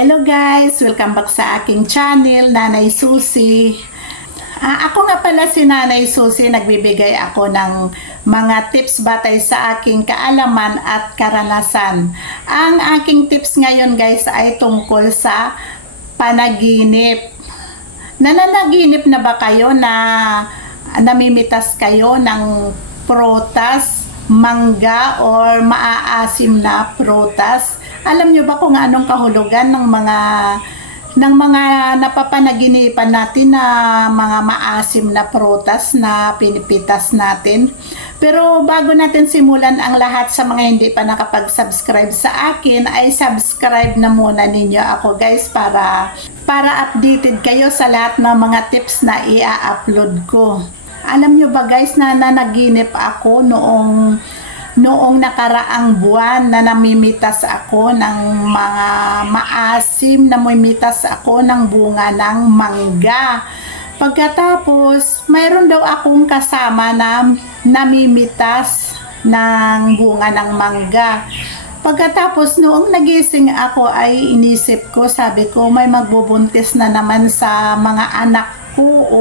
Hello guys! Welcome back sa aking channel, Nanay Susi. Ah, ako nga pala si Nanay Susi, nagbibigay ako ng mga tips batay sa aking kaalaman at karanasan. Ang aking tips ngayon guys ay tungkol sa panaginip. Nananaginip na ba kayo na namimitas kayo ng prutas, mangga or maaasim na prutas? Alam nyo ba kung anong kahulugan ng mga ng mga napapanaginipan natin na mga maasim na prutas na pinipitas natin. Pero bago natin simulan ang lahat sa mga hindi pa nakapag-subscribe sa akin, ay subscribe na muna ninyo ako guys para para updated kayo sa lahat ng mga tips na i-upload ko. Alam nyo ba guys na nanaginip ako noong noong nakaraang buwan na namimitas ako ng mga maasim, namimitas ako ng bunga ng mangga. Pagkatapos, mayroon daw akong kasama na namimitas ng bunga ng mangga. Pagkatapos noong nagising ako ay inisip ko, sabi ko may magbubuntis na naman sa mga anak ko o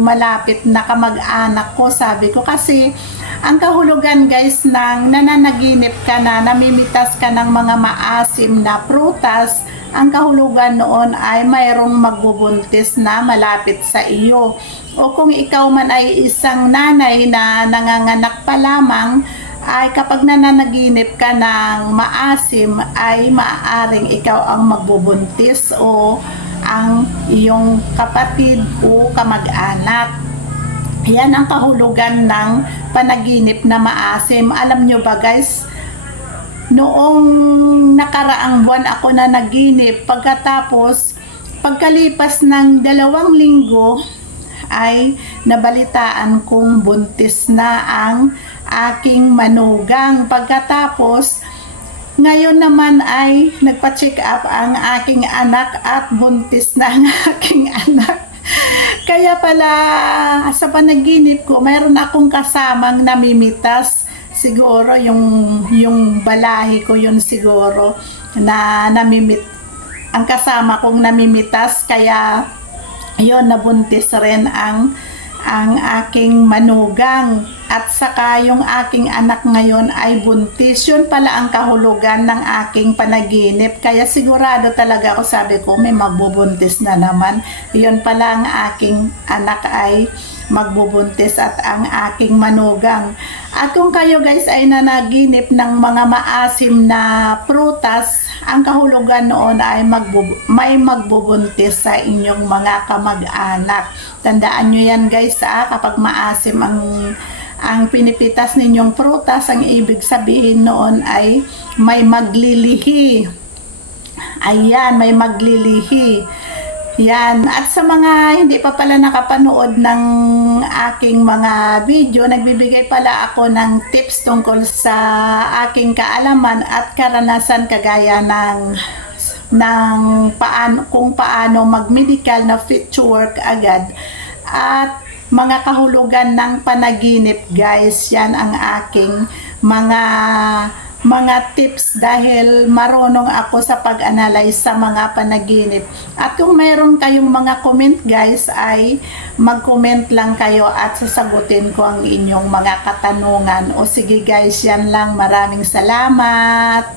malapit na kamag-anak ko, sabi ko kasi ang kahulugan guys ng nananaginip ka na namimitas ka ng mga maasim na prutas, ang kahulugan noon ay mayroong magbubuntis na malapit sa iyo. O kung ikaw man ay isang nanay na nanganganak pa lamang, ay kapag nananaginip ka ng maasim ay maaaring ikaw ang magbubuntis o ang iyong kapatid o kamag-anak. Yan ang kahulugan ng panaginip na maasim. Alam nyo ba guys, noong nakaraang buwan ako na naginip, pagkatapos, pagkalipas ng dalawang linggo, ay nabalitaan kong buntis na ang aking manugang. Pagkatapos, ngayon naman ay nagpa-check up ang aking anak at buntis na ang aking anak. Kaya pala sa panaginip ko, mayroon akong kasamang namimitas. Siguro yung yung balahi ko yun siguro na namimit ang kasama kong namimitas kaya yon nabuntis rin ang ang aking manugang at saka yung aking anak ngayon ay buntis. Yun pala ang kahulugan ng aking panaginip. Kaya sigurado talaga ako sabi ko may magbubuntis na naman. Yun pala ang aking anak ay magbubuntis at ang aking manugang. At kung kayo guys ay nanaginip ng mga maasim na prutas, ang kahulugan noon ay magbub- may magbubuntis sa inyong mga kamag-anak. Tandaan nyo yan guys ha, kapag maasim ang ang pinipitas ninyong prutas, ang ibig sabihin noon ay may maglilihi. Ayan, may maglilihi. Yan. At sa mga hindi pa pala nakapanood ng aking mga video, nagbibigay pala ako ng tips tungkol sa aking kaalaman at karanasan kagaya ng ng paano kung paano mag-medical na fit to work agad at mga kahulugan ng panaginip guys yan ang aking mga mga tips dahil marunong ako sa pag-analyze sa mga panaginip. At kung mayroon kayong mga comment guys ay mag-comment lang kayo at sasagutin ko ang inyong mga katanungan. O sige guys, yan lang. Maraming salamat.